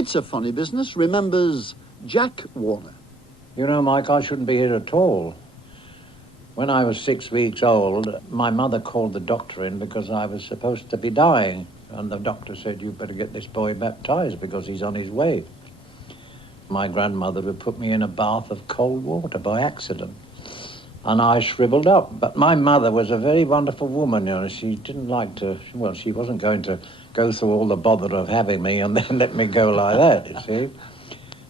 It's a Funny Business remembers Jack Warner. You know, Mike, I shouldn't be here at all. When I was 6 weeks old, my mother called the doctor in because I was supposed to be dying. And the doctor said, you better get this boy baptized because he's on his way. My grandmother had put me in a bath of cold water by accident. And I shriveled up. But my mother was a very wonderful woman, you know. She didn't like to, well, she wasn't going to go through all the bother of having me and then let me go like that, you see.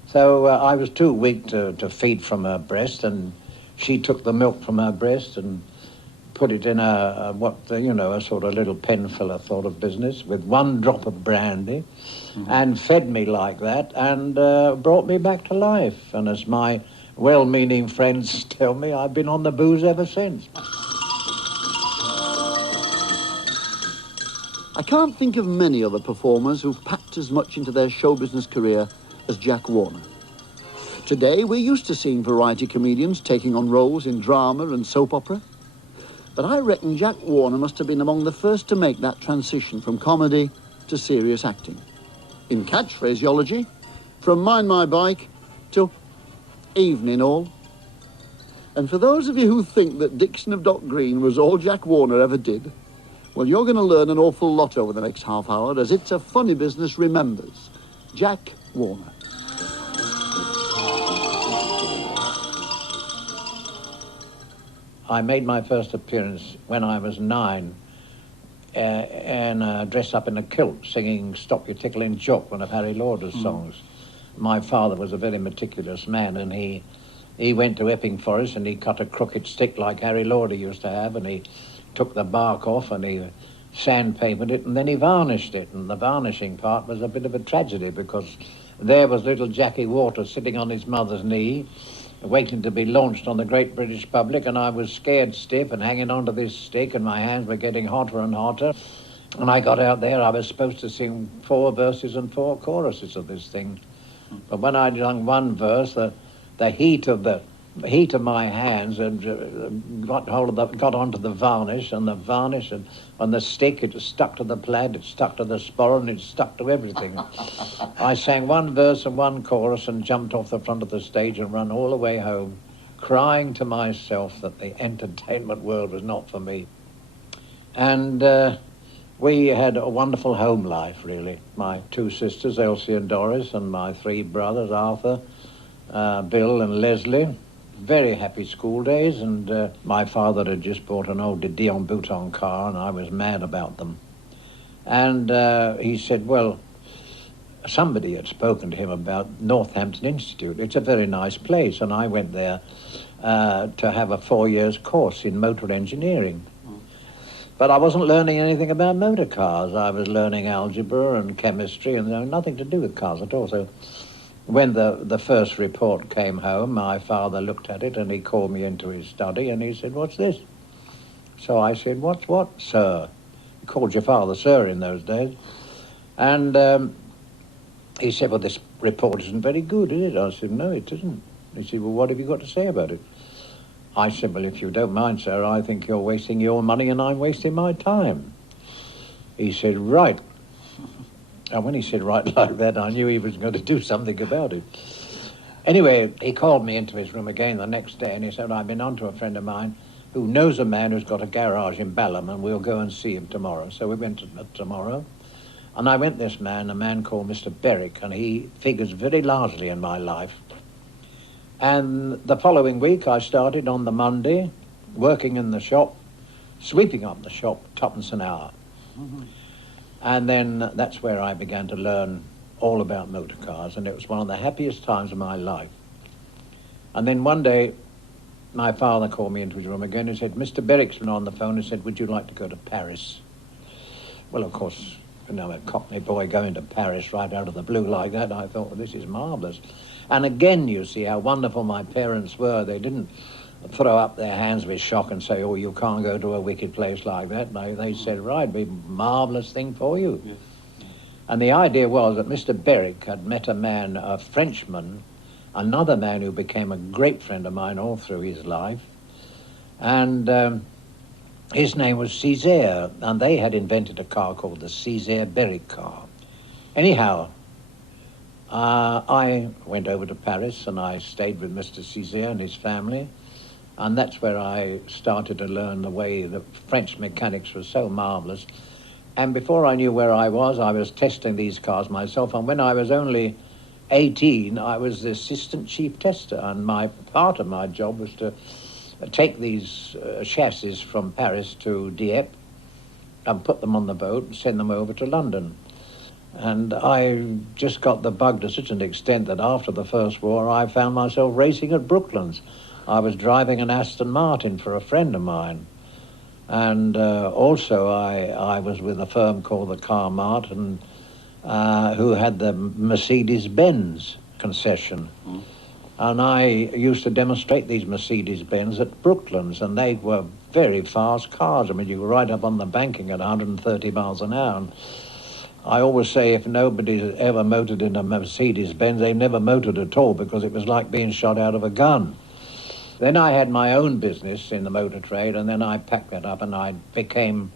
So I was too weak to feed from her breast, and she took the milk from her breast and put it in a sort of little pen filler sort of business with 1 drop of brandy, and fed me like that and brought me back to life. And as my well-meaning friends tell me, I've been on the booze ever since. I can't think of many other performers who've packed as much into their show business career as Jack Warner. Today, we're used to seeing variety comedians taking on roles in drama and soap opera. But I reckon Jack Warner must have been among the first to make that transition from comedy to serious acting. In catchphraseology, from Mind My Bike to Evening All. And for those of you who think that Dixon of Dock Green was all Jack Warner ever did, well, you're going to learn an awful lot over the next half hour as It's a Funny Business remembers Jack Warner. I made my first appearance when I was 9 and dressed up in a kilt singing Stop Your Tickling Jock, one of Harry Lauder's songs. My father was a very meticulous man, and he went to Epping Forest and he cut a crooked stick like Harry Lauder used to have, and he took the bark off and he sandpapered it and then he varnished it. And the varnishing part was a bit of a tragedy because there was little Jackie Waters sitting on his mother's knee waiting to be launched on the great British public, and I was scared stiff and hanging onto this stick, and my hands were getting hotter and hotter. And I got out there, I was supposed to sing 4 verses and 4 choruses of this thing. But when I'd sung 1 verse, the heat of my hands had got onto the varnish, and on the stick, it stuck to the plaid, it stuck to the sporran, it stuck to everything. I sang 1 verse and 1 chorus and jumped off the front of the stage and ran all the way home, crying to myself that the entertainment world was not for me. And we had a wonderful home life, really. My 2 sisters, Elsie and Doris, and my 3 brothers, Arthur, Bill and Leslie. Very happy school days, and my father had just bought an old Dion Bouton car, and I was mad about them. And he said, well, somebody had spoken to him about Northampton Institute. It's a very nice place, and I went there to have a 4 years course in motor engineering. But I wasn't learning anything about motor cars. I was learning algebra and chemistry, and nothing to do with cars at all. So when the first report came home, my father looked at it and he called me into his study and he said, what's this? So I said, what's what, sir? He called your father sir in those days. And he said, well, this report isn't very good, is it? I said, no, it isn't. He said, well, what have you got to say about it? I said, well, if you don't mind, sir, I think you're wasting your money and I'm wasting my time. He said, right. And when he said right like that, I knew he was going to do something about it. Anyway, he called me into his room again the next day and he said, I've been on to a friend of mine who knows a man who's got a garage in Balham and we'll go and see him tomorrow. So we went tomorrow. And I went this man, a man called Mr. Berwick, and he figures very largely in my life. And the following week I started on the Monday, working in the shop, sweeping up the shop, 2p an hour. And then that's where I began to learn all about motor cars, and it was one of the happiest times of my life. And then one day, my father called me into his room again and said, Mr. Berwick's been on the phone and said, would you like to go to Paris? Well, of course, you know, a Cockney boy going to Paris right out of the blue like that, I thought, well, this is marvellous. And again, you see how wonderful my parents were. They didn't throw up their hands with shock and say, oh, you can't go to a wicked place like that. They said, right, it'd be a marvellous thing for you. Yes. And the idea was that Mr. Berwick had met a man, a Frenchman, another man who became a great friend of mine all through his life. And his name was Césaire, and they had invented a car called the Césaire Berwick car. Anyhow, I went over to Paris and I stayed with Mr. Cizère and his family. And that's where I started to learn the way the French mechanics were so marvellous. And before I knew where I was testing these cars myself. And when I was only 18, I was the assistant chief tester. And part of my job was to take these chassis from Paris to Dieppe and put them on the boat and send them over to London. And I just got the bug to such an extent that after the First War, I found myself racing at Brooklands. I was driving an Aston Martin for a friend of mine. And also I was with a firm called the Car Mart, and who had the Mercedes-Benz concession. Mm. And I used to demonstrate these Mercedes-Benz at Brooklands, and they were very fast cars. I mean, you were right up on the banking at 130 miles an hour. And I always say if nobody's ever motored in a Mercedes-Benz, they've never motored at all, because it was like being shot out of a gun. Then I had my own business in the motor trade, and then I packed that up and I became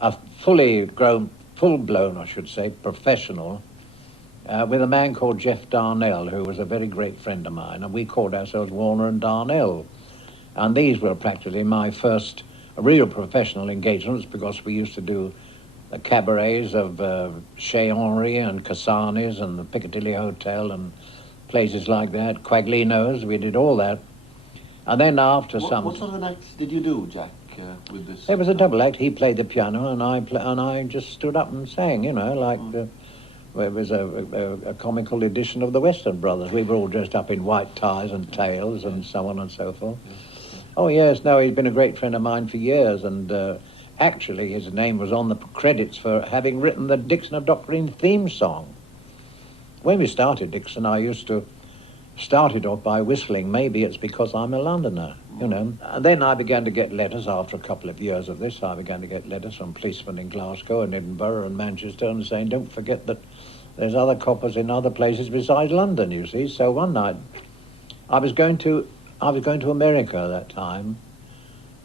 a full-blown, I should say, professional with a man called Jeff Darnell, who was a very great friend of mine, and we called ourselves Warner and Darnell. And these were practically my first real professional engagements, because we used to do the cabarets of Chez Henri and Casani's and the Piccadilly Hotel and places like that, Quaglino's, we did all that. And then after What sort of an act did you do, Jack, with this? It was a double act. He played the piano and I just stood up and sang, you know, like it was a comical edition of the Western Brothers. We were all dressed up in white ties and tails and so on and so forth. Oh, yes, no, he's been a great friend of mine for years, and actually his name was on the credits for having written the Dixon of Dr. Green theme song. When we started Dixon, I used to started off by whistling, Maybe It's Because I'm a Londoner, you know. And then I began to get letters after a couple of years of this. I began to get letters from policemen in Glasgow and Edinburgh and Manchester, and saying, don't forget that there's other coppers in other places besides London, you see. So one night, I was going to America at that time,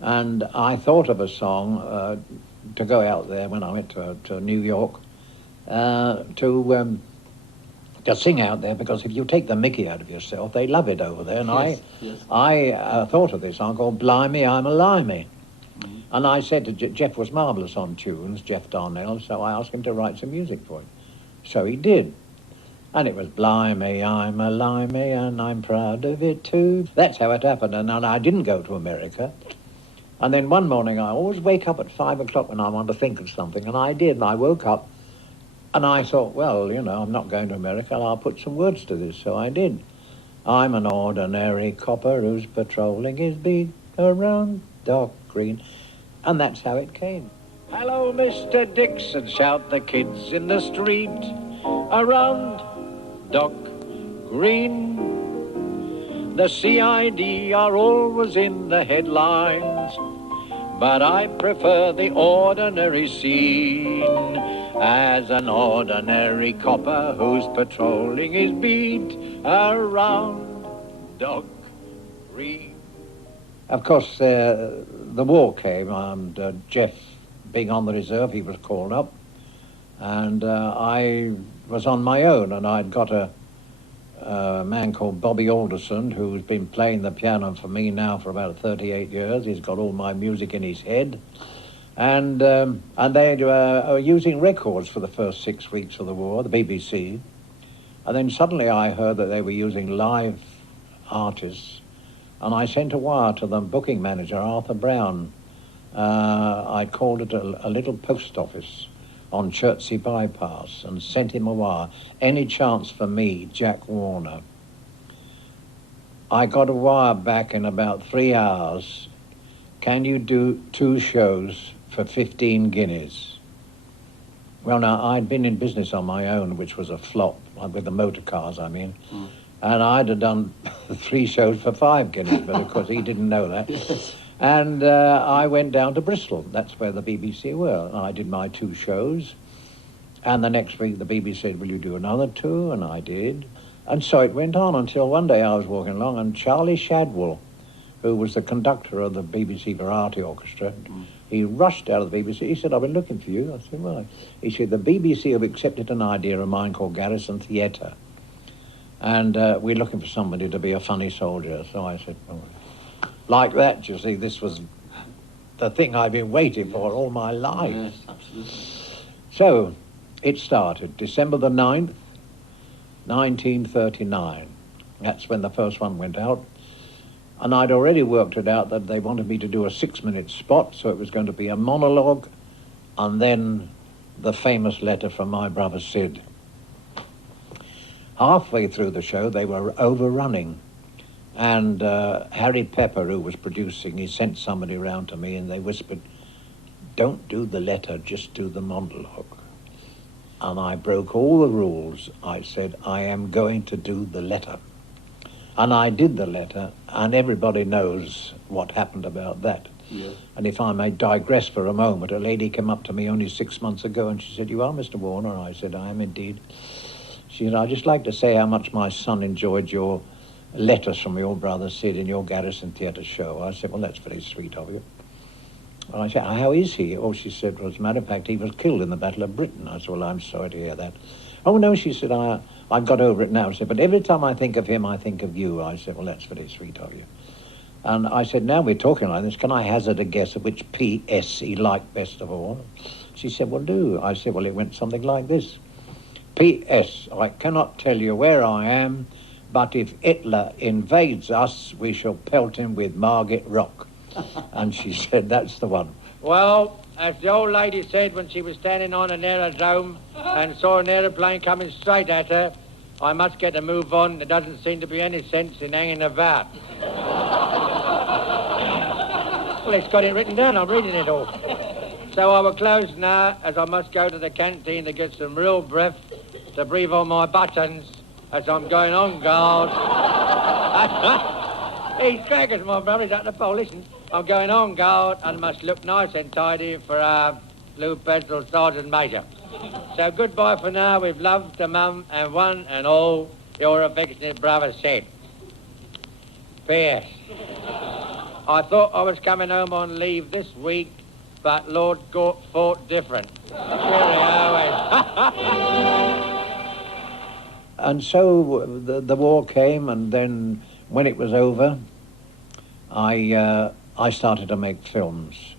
and I thought of a song to go out there when I went to New York to sing out there, because if you take the mickey out of yourself, they love it over there. And I thought of this song called Blimey, I'm a Limey. Mm-hmm. And I said to Jeff was marvellous on tunes, Jeff Darnell, so I asked him to write some music for it. So he did. And it was Blimey, I'm a Limey, and I'm proud of it too. That's how it happened. And I didn't go to America. And then one morning, I always wake up at 5 o'clock when I want to think of something, and I did. And I woke up, and I thought, well, you know, I'm not going to America, I'll put some words to this. So I did. I'm an ordinary copper who's patrolling his beat around Dock Green. And that's how it came. Hello, Mr. Dixon, shout the kids in the street around Dock Green. The CID are always in the headlines, but I prefer the ordinary scene as an ordinary copper who's patrolling his beat around Dock Green. Of course, the war came, and Jeff, being on the reserve, he was called up, and I was on my own, and I'd got a man called Bobby Alderson, who's been playing the piano for me now for about 38 years. He's got all my music in his head. And they were using records for the first 6 weeks of the war, the BBC. And then suddenly I heard that they were using live artists. And I sent a wire to the booking manager, Arthur Brown. I called it a little post office on Chertsey Bypass and sent him a wire. Any chance for me, Jack Warner? I got a wire back in about 3 hours. Can you do 2 shows for 15 guineas? Well, now, I'd been in business on my own, which was a flop, with the motor cars, I mean. Mm. And I'd have done 3 shows for 5 guineas, but of course he didn't know that. And I went down to Bristol. That's where the BBC were. And I did my 2 shows. And the next week the BBC said, will you do another 2? And I did. And so it went on until one day I was walking along, and Charlie Shadwell, who was the conductor of the BBC Variety Orchestra, he rushed out of the BBC. He said, I've been looking for you. I said, why? He said, the BBC have accepted an idea of mine called Garrison Theatre. And we're looking for somebody to be a funny soldier. So I said, oh, like that, you see, this was the thing I've been waiting for all my life. Yes, absolutely. So it started December the 9th, 1939. That's when the first one went out. And I'd already worked it out that they wanted me to do a 6-minute spot, so it was going to be a monologue and then the famous letter from my brother Sid. Halfway through the show, they were overrunning. And Harry Pepper, who was producing, he sent somebody round to me and they whispered, "Don't do the letter, just do the monologue." And I broke all the rules. I said, I am going to do the letter. And I did the letter, and everybody knows what happened about that. Yes. And if I may digress for a moment, a lady came up to me only 6 months ago and she said, "You are Mr. Warner?" I said, "I am indeed." She said, "I'd just like to say how much my son enjoyed your letters from your brother Sid in your Garrison Theatre show." I said, "Well, that's very sweet of you." I said, "How is he?" Oh, she said, "Well, as a matter of fact, he was killed in the Battle of Britain." I said, "Well, I'm sorry to hear that." "Oh, no," she said, I got over it now." She said, "But every time I think of him, I think of you." I said, "Well, that's very sweet of you." And I said, "Now we're talking like this, can I hazard a guess of which P.S. he liked best of all?" She said, "Well, do." I said, "Well, it went something like this. P.S. I cannot tell you where I am, but if Hitler invades us, we shall pelt him with Margate Rock." And she said, "That's the one." Well, as the old lady said when she was standing on an aerodrome and saw an aeroplane coming straight at her, "I must get a move on. There doesn't seem to be any sense in hanging about." Well, it's got it written down. I'm reading it all. So I will close now, as I must go to the canteen to get some real breath to breathe on my buttons as I'm going on guard. He's crackers, my brother. He's at the pole. Listen, I'm going on guard and must look nice and tidy for our blue pencil sergeant major. So goodbye for now, with love to Mum and one and all, your affectionate brother Sid. P.S. I thought I was coming home on leave this week, but Lord Gort thought different. And so the war came, and then when it was over, I started to make films.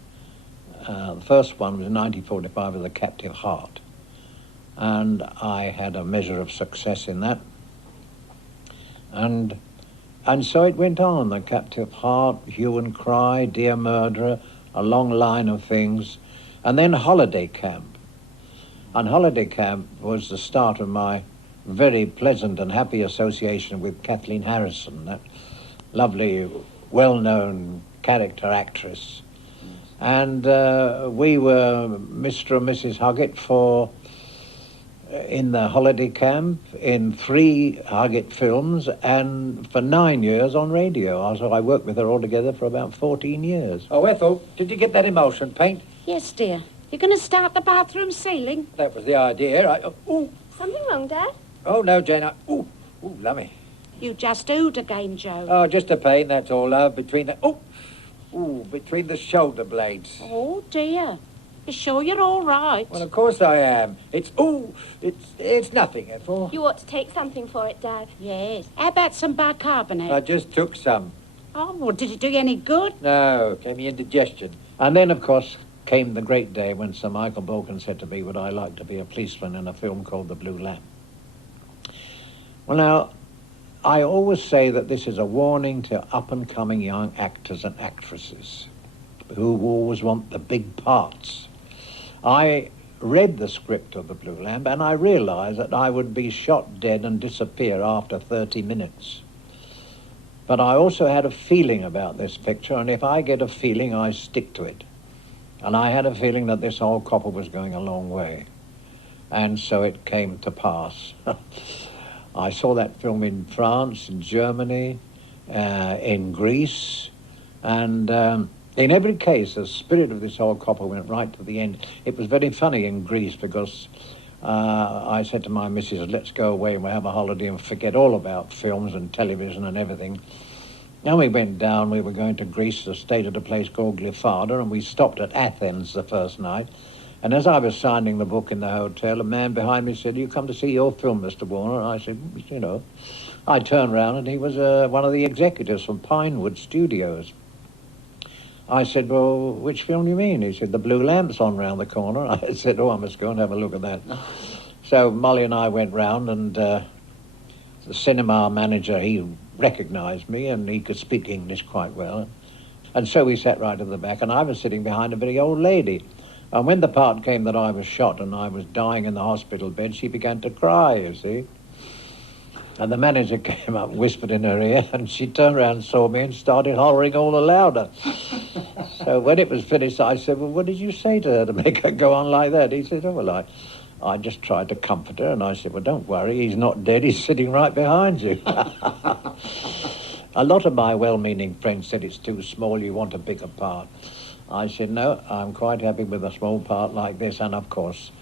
The first one was in 1945 with The Captive Heart, and I had a measure of success in that. And so it went on, The Captive Heart, Hue and Cry, Dear Murderer, a long line of things, and then Holiday Camp. And Holiday Camp was the start of my very pleasant and happy association with Kathleen Harrison, that lovely, well-known character actress. And we were Mr. and Mrs. Huggett in the Holiday Camp, in 3 Huggett films, and for 9 years on radio. So I worked with her altogether for about 14 years. Oh, Ethel, did you get that emulsion paint? Yes, dear. You're going to start the bathroom ceiling? That was the idea. Something wrong, Dad? Oh, no, Jane. Ooh, lummy. You just oohed again, Joe. Oh, just a pain, that's all, love, between the... between the shoulder blades. Oh, dear. You sure you're all right? Well, of course I am. It's nothing, Ethel. You ought to take something for it, Dad. Yes. How about some bicarbonate? I just took some. Oh, well, did it do you any good? No, gave me indigestion. And then, of course, came the great day when Sir Michael Balcon said to me, would I like to be a policeman in a film called The Blue Lamp? Well, now, I always say that this is a warning to up-and-coming young actors and actresses who always want the big parts. I read the script of The Blue Lamp and I realised that I would be shot dead and disappear after 30 minutes. But I also had a feeling about this picture, and if I get a feeling, I stick to it. And I had a feeling that this old copper was going a long way. And so it came to pass. I saw that film in France, in Germany, in Greece, and in every case, the spirit of this old copper went right to the end. It was very funny in Greece because I said to my missus, let's go away and we'll have a holiday and forget all about films and television and everything. And we went down, we were going to Greece, stayed at a place called Glyfada, and we stopped at Athens the first night. And as I was signing the book in the hotel, a man behind me said, "You come to see your film, Mr. Warner?" And I said, "You know." I turned round and he was one of the executives from Pinewood Studios. I said, "Well, which film do you mean?" He said, "The Blue Lamp's on round the corner." I said, "Oh, I must go and have a look at that." So Molly and I went round, and the cinema manager, he recognised me and he could speak English quite well. And so we sat right at the back, and I was sitting behind a very old lady. And when the part came that I was shot and I was dying in the hospital bed, she began to cry, you see. And the manager came up, whispered in her ear, and she turned around and saw me and started hollering all the louder. So when it was finished, I said, "Well, what did you say to her to make her go on like that?" He said, "Oh, well, I just tried to comfort her." And I said, "Well, don't worry, he's not dead, he's sitting right behind you." A lot of my well-meaning friends said, "It's too small, you want a bigger part." I said, "No, I'm quite happy with a small part like this." And of course,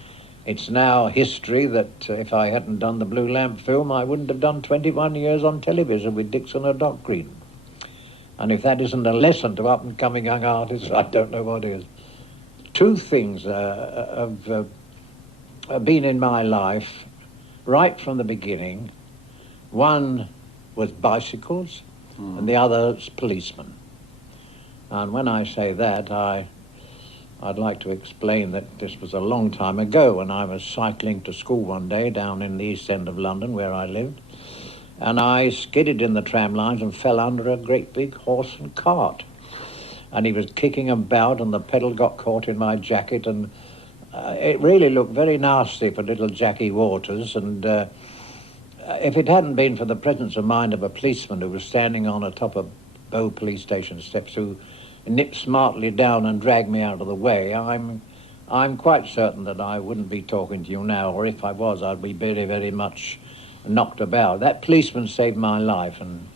it's now history that if I hadn't done the Blue Lamp film, I wouldn't have done 21 years on television with Dixon and Doc Green. And if that isn't a lesson to up-and-coming young artists, I don't know what is. Two things have been in my life right from the beginning. One was bicycles, and the other's policemen. And when I say that, I'd like to explain that this was a long time ago when I was cycling to school one day down in the East End of London where I lived, and I skidded in the tram lines and fell under a great big horse and cart. And he was kicking about and the pedal got caught in my jacket, and it really looked very nasty for little Jackie Waters. And if it hadn't been for the presence of mind of a policeman who was standing on the top of Bow Police Station steps, who nipped smartly down and dragged me out of the way, I'm quite certain that I wouldn't be talking to you now, or if I was, I'd be very, very much knocked about. That policeman saved my life, and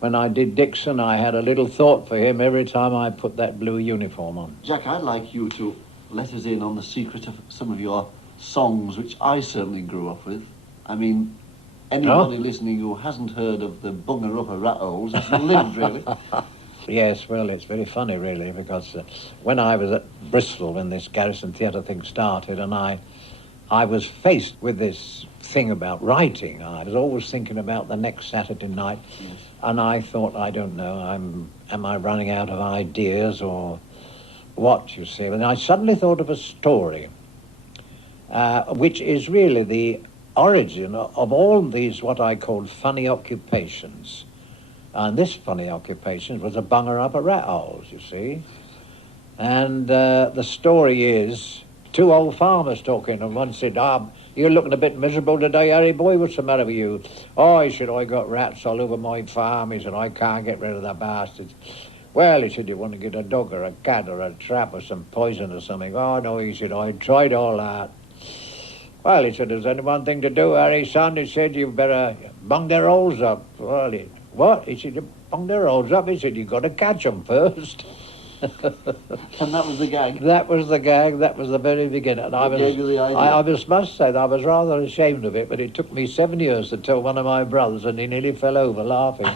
when I did Dixon, I had a little thought for him every time I put that blue uniform on. Jack, I'd like you to let us in on the secret of some of your songs, which I certainly grew up with. I mean, anybody listening who hasn't heard of the Bunger Upper Rat Holes hasn't lived, really. Yes, well, it's very funny, really, because when I was at Bristol, when this Garrison Theatre thing started, and I was faced with this thing about writing. I was always thinking about the next Saturday night, and I thought, I don't know, am I running out of ideas or what, you see? And I suddenly thought of a story, which is really the origin of all these what I call funny occupations. And this funny occupation was a bunger up at rat holes, you see. And the story is two old farmers talking, and one said, "You're looking a bit miserable today, Harry boy, what's the matter with you?" "Oh," he said, "I got rats all over my farm." He said, "I can't get rid of the bastards." "Well," he said, "you want to get a dog or a cat or a trap or some poison or something?" "Oh, no," he said, "I tried all that." "Well," he said, "there's only one thing to do, Harry, son." He said, "You better bung their holes up." "Well, what?" He said, "You bung their holes up." He said, "You've got to catch them first." And that was the gag? That was the gag. That was the very beginning. And I gave you the idea? must say that I was rather ashamed of it, but it took me 7 years to tell one of my brothers, and he nearly fell over laughing.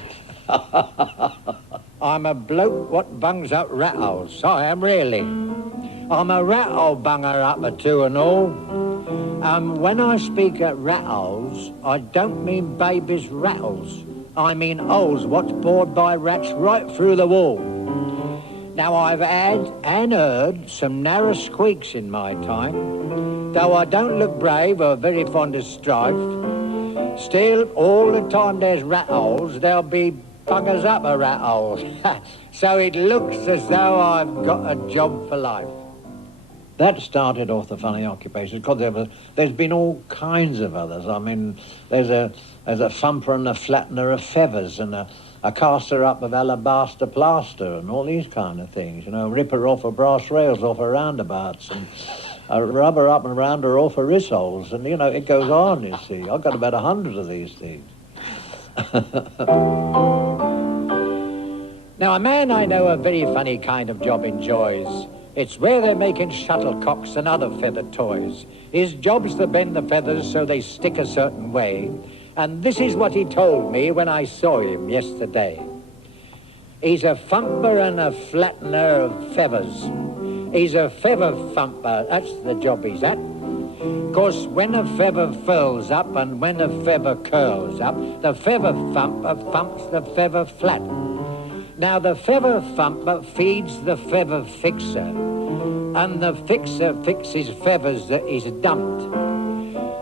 I'm a bloke what bungs up rat holes. I am really. I'm a rat hole bunger up a two and all. When I speak at rat holes, I don't mean babies' rattles. I mean holes what's bored by rats right through the wall. Now, I've had and heard some narrow squeaks in my time. Though I don't look brave or very fond of strife, still, all the time there's rat holes, there'll be bungers up a rat holes. So it looks as though I've got a job for life. That started off the funny occupations, because there's been all kinds of others. I mean, there's a thumper and a flattener of feathers, and a caster up of alabaster plaster, and all these kind of things, you know, ripper off of brass rails off of roundabouts, and a rubber up and rounder off of wrist holes, and, you know, it goes on, you see. I've got about 100 of these things. Now, a man I know a very funny kind of job enjoys. It's where they're making shuttlecocks and other feathered toys. His job's to bend the feathers so they stick a certain way. And this is what he told me when I saw him yesterday. He's a thumper and a flattener of feathers. He's a feather thumper, that's the job he's at. 'Cause when a feather furls up and when a feather curls up, the feather thumper thumps the feather flat. Now the feather thumper feeds the feather fixer, and the fixer fixes feathers that he's dumped.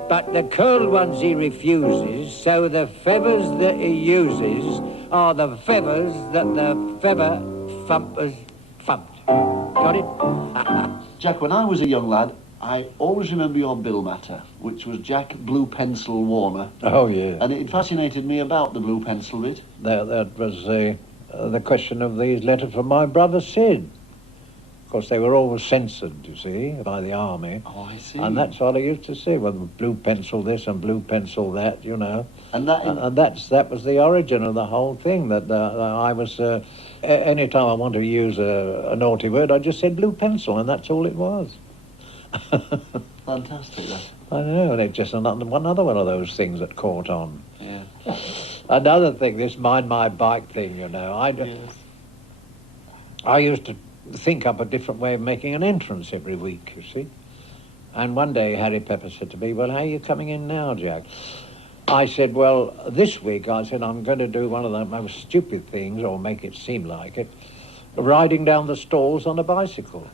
But the curled ones he refuses, so the feathers that he uses are the feathers that the feather thumpers thumped. Got it? Jack, when I was a young lad, I always remember your bill matter, which was Jack Blue Pencil Warner. Oh, yeah. And it fascinated me about the blue pencil bit. That was the question of these letters from my brother Sid. Of course, they were always censored, you see, by the army. Oh, I see. And that's what I used to see, well, blue pencil this and blue pencil that, you know. And that And that was the origin of the whole thing, that I was, any time I wanted to use a naughty word, I just said blue pencil, and that's all it was. fantastic, that. I know, and it's just another one of those things that caught on. Yeah. Another thing, this mind my bike thing, you know, Yes. I used to think up a different way of making an entrance every week, you see. And one day Harry Pepper said to me, well, how are you coming in now, Jack? I said, well, this week, I said, I'm going to do one of the most stupid things, or make it seem like it, riding down the stalls on a bicycle.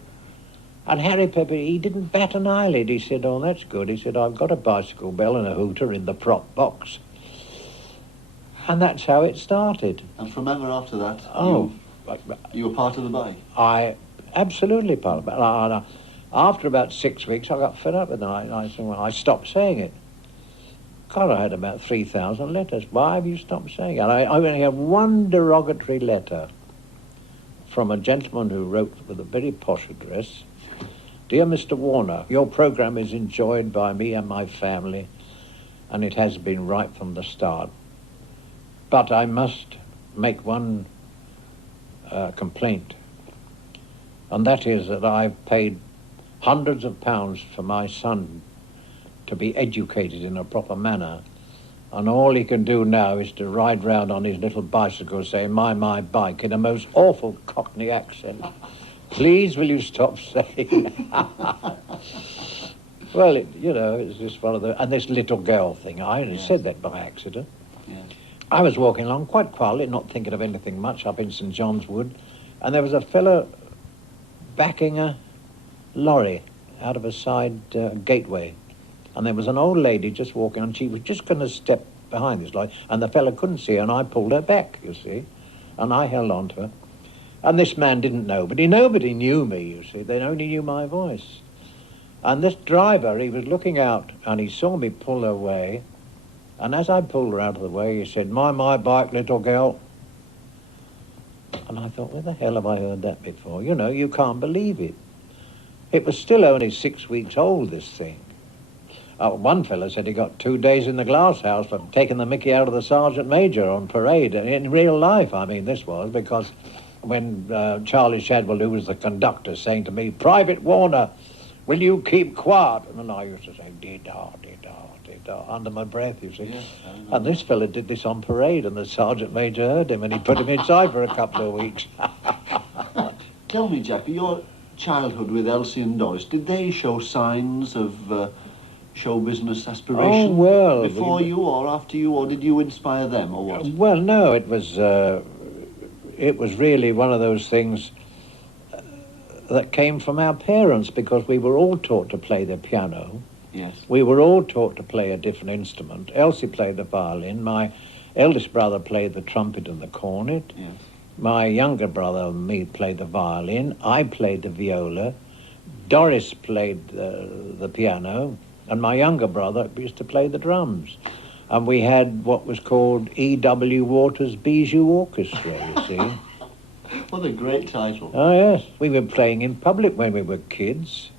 And Harry Pepper, he didn't bat an eyelid. He said, oh, that's good. He said, I've got a bicycle bell and a hooter in the prop box. And that's how it started. And from ever after that, Oh, you were part of the bike. I absolutely part of it. After about 6 weeks, I got fed up with it. I said, well, I stopped saying it. God, I had about 3,000 letters. Why have you stopped saying it? I only had one derogatory letter from a gentleman who wrote with a very posh address. Dear Mr. Warner, your programme is enjoyed by me and my family, and it has been right from the start. But I must make one complaint, and that is that I've paid hundreds of pounds for my son to be educated in a proper manner, and all he can do now is to ride round on his little bicycle saying, my bike, in a most awful Cockney accent. Please, will you stop saying? Well, it's just one of the... And this little girl thing, I only said that by accident. Yeah. I was walking along quite quietly, not thinking of anything much, up in St. John's Wood, and there was a fellow backing a lorry out of a side gateway. And there was an old lady just walking, and she was just going to step behind this lorry, and the fellow couldn't see her, and I pulled her back, you see, and I held on to her. And this man didn't know, but nobody knew me, you see. They only knew my voice. And this driver, he was looking out, and he saw me pull her away. And as I pulled her out of the way, he said, my bike, little girl. And I thought, where the hell have I heard that before? You know, you can't believe it. It was still only 6 weeks old, this thing. One fellow said he got 2 days in the glass house for taking the mickey out of the sergeant major on parade. And in real life, I mean, this was, because when Charlie Shadwell, who was the conductor, saying to me, Private Warner, will you keep quiet? And I used to say, dee-da, under my breath, you see. Yes, and this fella did this on parade, and the sergeant major heard him, and he put him inside for a couple of weeks. Tell me, Jack, your childhood with Elsie and Doris, did they show signs of show business aspiration? Oh, well... Before you or after you, or did you inspire them, or what? Well, no, it was really one of those things that came from our parents, because we were all taught to play the piano. Yes. We were all taught to play a different instrument. Elsie played the violin. My eldest brother played the trumpet and the cornet. Yes. My younger brother and me played the violin. I played the viola. Doris played the piano. And my younger brother used to play the drums. And we had what was called E.W. Waters' Bijou Orchestra, you see. What a great title. Oh, yes. We were playing in public when we were kids.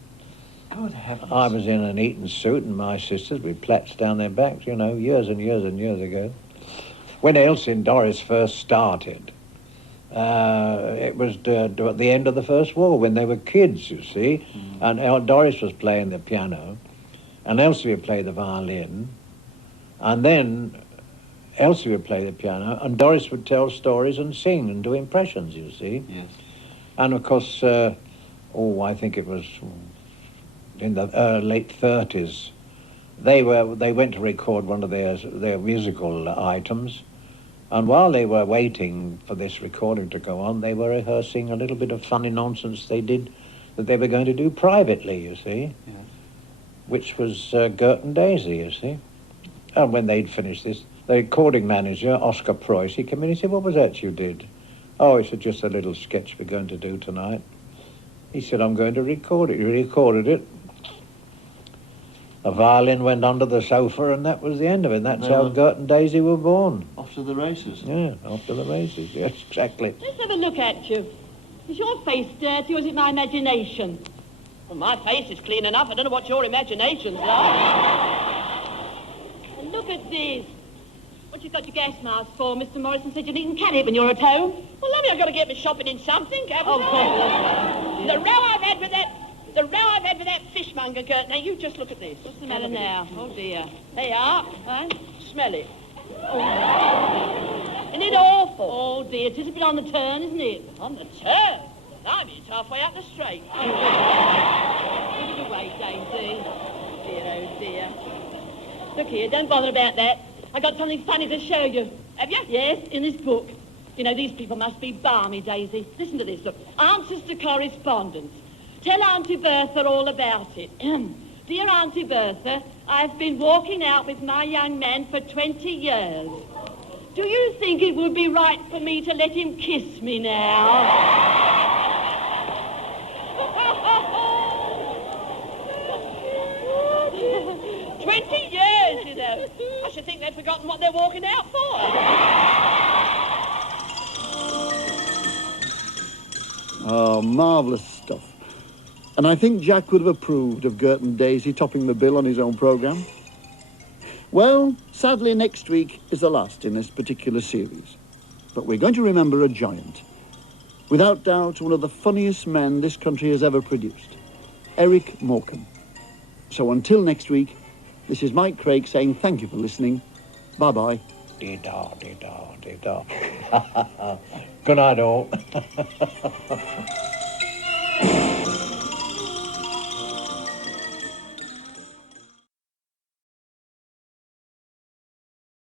Good heavens. I was in an Eton suit, and my sisters, we plaits down their backs, you know, years and years and years ago. When Elsie and Doris first started, it was at the end of the First War, when they were kids, you see. And Doris was playing the piano, and Elsie would play the violin, and then Elsie would play the piano, and Doris would tell stories and sing and do impressions, you see. Yes. And of course, I think it was in the late 30s. They went to record one of their musical items, and while they were waiting for this recording to go on, they were rehearsing a little bit of funny nonsense they did that they were going to do privately, you see, Yes. which was Gert and Daisy, you see. And when they'd finished this, the recording manager, Oscar Preuss, he came in and he said, "What was that you did?" "Oh," he said, "just a little sketch we're going to do tonight." He said, "I'm going to record it." He recorded it. A violin went under the sofa, and that was the end of it. That's how Gert and Daisy were born. Off to the races. Yeah, after the races. Yes, exactly. Let's have a look at you. Is your face dirty or is it my imagination? Well, my face is clean enough. I don't know what your imagination's like. And look at this. What you got your gas mask for? Mr. Morrison said you needn't carry it when you're at home. Well, lovely, I've got to get me shopping in something, haven't I? The row I've had with that fishmonger, Gert. Now, you just look at this. What's the matter now? Oh, dear. There you are. Smell it. Oh. Isn't it awful? Oh, dear. It is a bit on the turn, isn't it? On the turn? I mean, it's halfway up the straight. Give it away, Daisy. Dear, oh dear. Look here, don't bother about that. I got something funny to show you. Have you? Yes, in this book. You know, these people must be balmy, Daisy. Listen to this, look. Answers to correspondence. Tell Auntie Bertha all about it. Dear Auntie Bertha, I've been walking out with my young man for 20 years. Do you think it would be right for me to let him kiss me now? 20 years, you know. I should think they'd forgotten what they're walking out for. Oh, marvellous stuff. And I think Jack would have approved of Gert and Daisy topping the bill on his own programme. Well, sadly, next week is the last in this particular series. But we're going to remember a giant. Without doubt, one of the funniest men this country has ever produced. Eric Morecambe. So until next week, this is Mike Craig saying thank you for listening. Bye-bye. Dee-da, dee-da, dee-da. Good night, all.